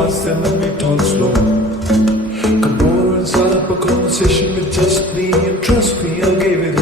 fast and let me talk slow. Come over and start up a conversation with just me, and trust me, I'll give you the